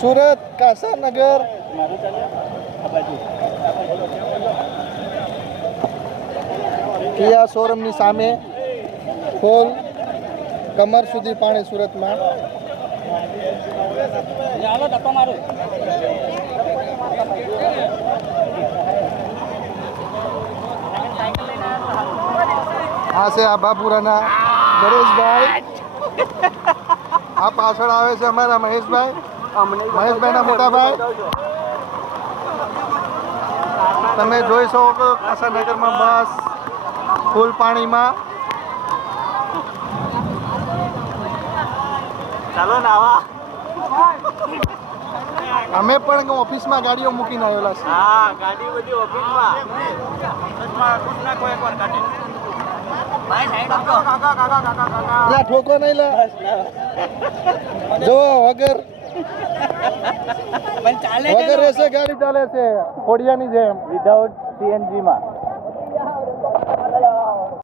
સુરત કાસાનગર કિયા showroom ની સામે ફૂલ કમર સુધી પાણી સુરતમાં. આ છે આભાપુરાના નરેશભાઈ. આ પાછળ આવે છે અમારા મહેશભાઈ, મહેશભાઈના મોટા ભાઈ. તમે જોઈ શકો છો કાસાનગરમાં બસ ફૂલ પાણીમાં. ચાલો ને આવા અમે પણ ઓફિસમાં ગાડીઓ મૂકીને આવેલા છે. હા ગાડી બધી ઓફિસમાં લા ઠોકો નહીં લા. જો વગર રહેશે ગાડી ચાલે છે ખોડિયાની જેમ વિધાઉટ સીએનજી માં.